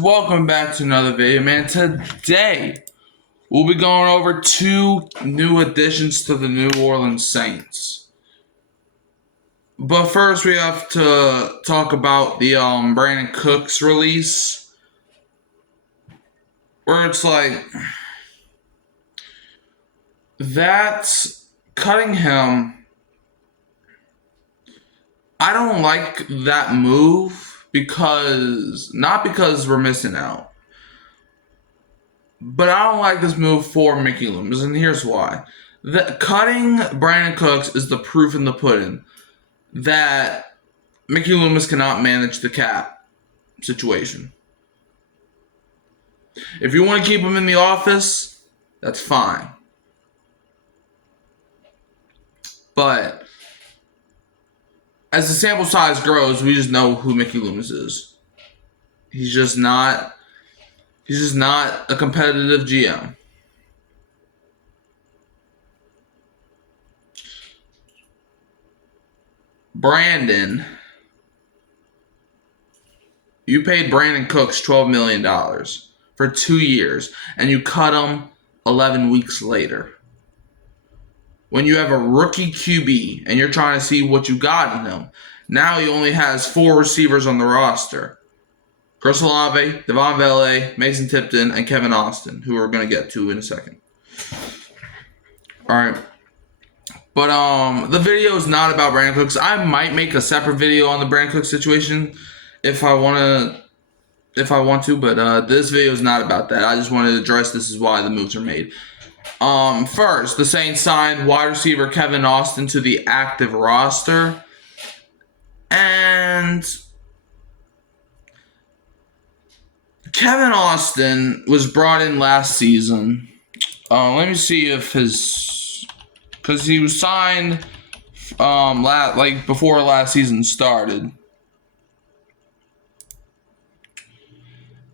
Welcome back to another video, man. Today, we'll be going over two new additions to the New Orleans Saints. But first, we have to talk about the Brandon Cooks release, where it's like that's cutting him. I don't like that move not because we're missing out. But I don't like this move for Mickey Loomis, and here's why. Cutting Brandon Cooks is the proof in the pudding that Mickey Loomis cannot manage the cap situation. If you want to keep him in the office, that's fine. But as the sample size grows, we just know who Mickey Loomis is. He's just not a competitive GM. Brandon, you paid Brandon Cooks $12 million for 2 years, and you cut him 11 weeks later. When you have a rookie QB and you're trying to see what you got in him, now he only has 4 receivers on the roster. Chris Olave, Devon Vele, Mason Tipton, and Kevin Austin, who we're going to get to in a second. All right. But the video is not about Brandon Cooks. I might make a separate video on the Brandon Cooks situation if I want to, but this video is not about that. I just wanted to address this is why the moves are made. First, the Saints signed wide receiver Kevin Austin to the active roster. And Kevin Austin was brought in last season. Let me see if because he was signed before last season started.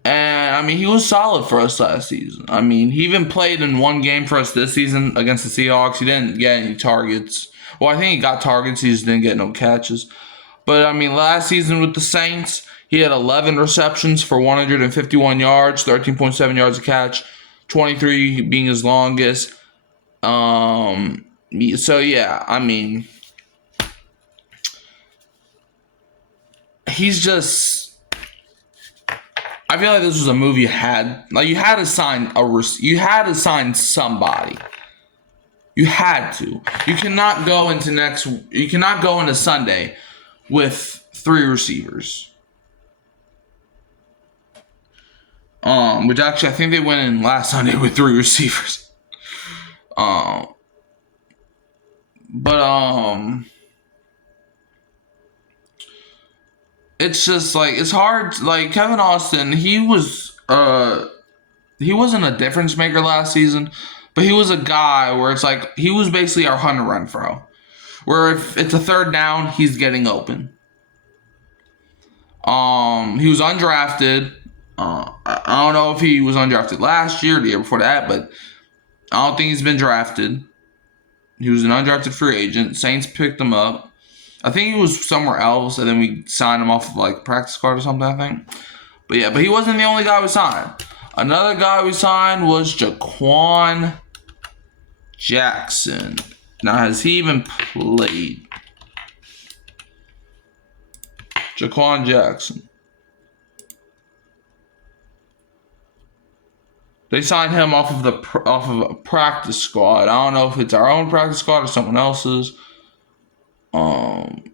And I mean, he was solid for us last season. I mean, he even played in one game for us this season against the Seahawks. He didn't get any targets. Well, I think he got targets. He just didn't get no catches. But I mean, last season with the Saints, he had 11 receptions for 151 yards, 13.7 yards a catch, 23 being his longest. So yeah, I mean, he's just. I feel like this was a move you had to sign somebody. You had to. You cannot go into Sunday with 3 receivers. Which actually I think they went in last Sunday with 3 receivers. It's just like it's hard. Like Kevin Austin, he wasn't a difference maker last season, but he was a guy where it's like he was basically our Hunter Renfrow, where if it's a third down, he's getting open. He was undrafted. I don't know if he was undrafted last year or the year before that, but I don't think he's been drafted. He was an undrafted free agent. Saints picked him up. I think he was somewhere else, and then we signed him off of like practice card or something, I think. But he wasn't the only guy we signed. Another guy we signed was Jha'Quan Jackson. Now, has he even played? Jha'Quan Jackson. They signed him off of a practice squad. I don't know if it's our own practice squad or someone else's.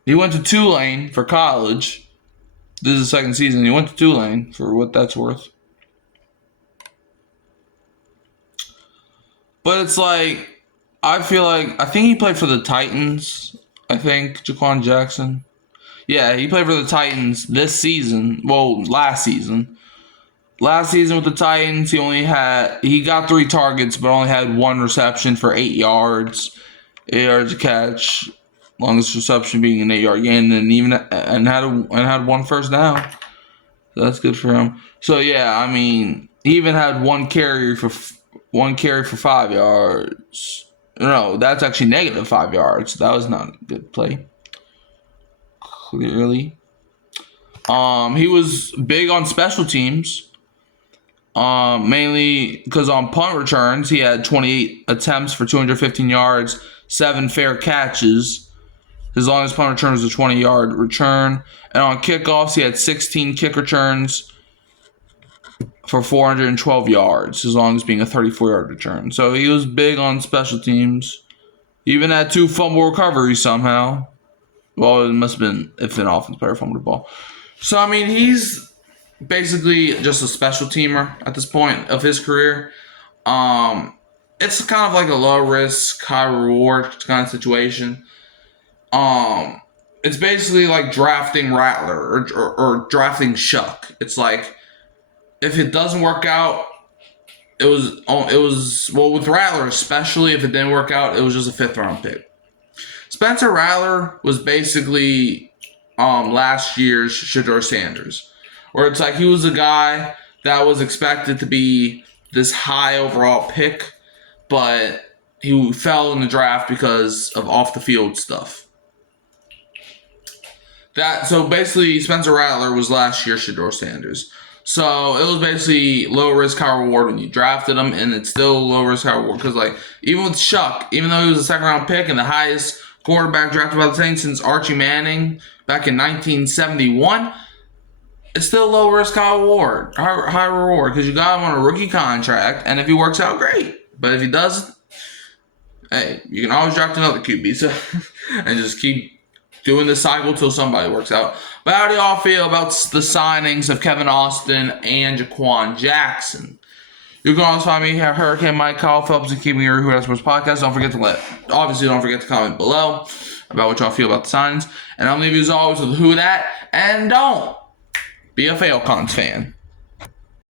He went to Tulane for college. This is the second season. He went to Tulane for what that's worth. But it's like, I think he played for the Titans. I think Jha'Quan Jackson. Yeah, he played for the Titans this season. Well, last season. Last season with the Titans, he got 3 targets, but only had 1 reception for 8 yards. 8 yards a catch. Longest reception being an 8-yard gain, and had 1 first down. So that's good for him. So yeah, I mean, he even had 1 carry for 5 yards. No, that's actually negative 5 yards. That was not a good play. Clearly, he was big on special teams. Mainly because on punt returns, he had 28 attempts for 215 yards, 7 fair catches. His longest punt return was a 20-yard return. And on kickoffs, he had 16 kick returns for 412 yards, his longest being a 34-yard return. So he was big on special teams. He even had 2 fumble recoveries somehow. Well, it must have been if an offense player fumbled the ball. So, I mean, he's basically just a special teamer at this point of his career. It's kind of like a low risk, high reward kind of situation. It's basically like drafting Rattler or drafting Shuck. It's like if it doesn't work out, it was well with Rattler especially. If it didn't work out, it was just a 5th round pick. Spencer Rattler was basically last year's Shedeur Sanders, where it's like he was a guy that was expected to be this high overall pick, but he fell in the draft because of off the field stuff. So basically, Spencer Rattler was last year's Shedeur Sanders. So it was basically low risk, high reward when you drafted him, and it's still low risk, high reward because like even with Shuck, even though he was a 2nd round pick and the highest quarterback drafted by the Saints since Archie Manning back in 1971, it's still low risk, high reward, high reward because you got him on a rookie contract, and if he works out, great. But if he doesn't, hey, you can always draft another QB and just keep doing the cycle till somebody works out. But how do y'all feel about the signings of Kevin Austin and Jha'Quan Jackson? You can also find me at Hurricane Mike, Kyle Phelps, and Keeping Your Who That's Sports podcast. Don't forget to comment below about what y'all feel about the signings. And I'll leave you as always with who that, and don't be a Falcons fan.